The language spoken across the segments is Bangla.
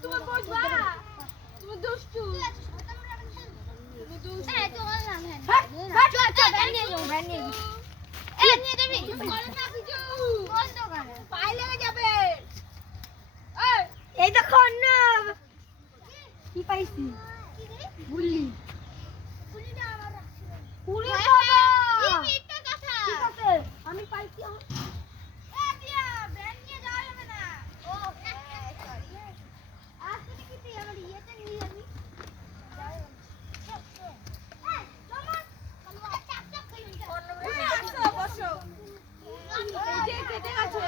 তুমি বসবা তুমি দুষ্টু তুমি দুষ্টু এই তোমার নাম হ্যাঁ চল চল ভ্যান নিয়ে যাও ভ্যান নিয়ে এই নিয়ে যাবি করে না কিছু কোন দোকানে পাই লেগে যাবে এই দেখো না কি পাইছি বুল্লি বুল্লিটা আমার রাখছি পুরি বাবা কি মিথ্যা কথা ঠিক আছে আমি পাইছি এ দিয়া ভ্যান নিয়ে যাওয়া যাবে না ও সরি আর তুমি কি তুই আমার ইয়েতে নিয়ে যাবি বসো এই যে কেটে গেছে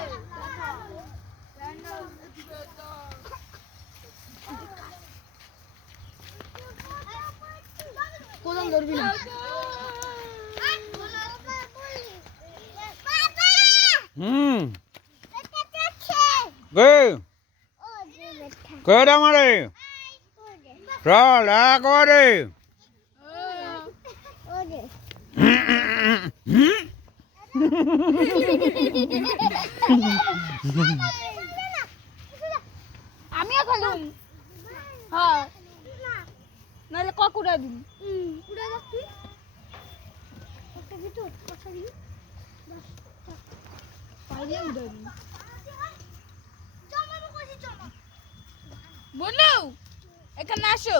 কোন ধরবি না গে কেডা মারে চল একবারে আমিও খেলুম হ্যাঁ নাহলে ককুড়া দিন উড়া দেখ তুই একটা ভিতর কথা দিই বাস পাইলে উড়া দিন চমাবো কইছি চমা বলো এখানে আসো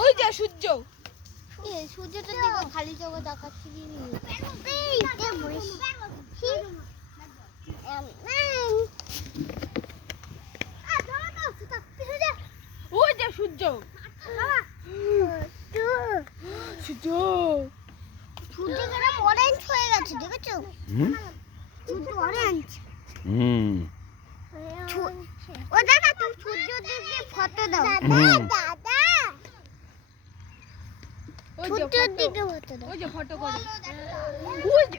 ওই যে সূর্য এই সূর্যটা দিকে খালি চোখে তাকাচ্ছি কি এই তে বইস ওই যে সূর্য সূর্য সূর্যটা অরেঞ্জ হয়ে গেছে দেখেছো সূর্য অরেঞ্জ ও দাদা তুমি সূর্য দিকে ফটো দাও দাদা সূর্যের দিকে ফটো দাও ওই যে ফটো করে ওই যে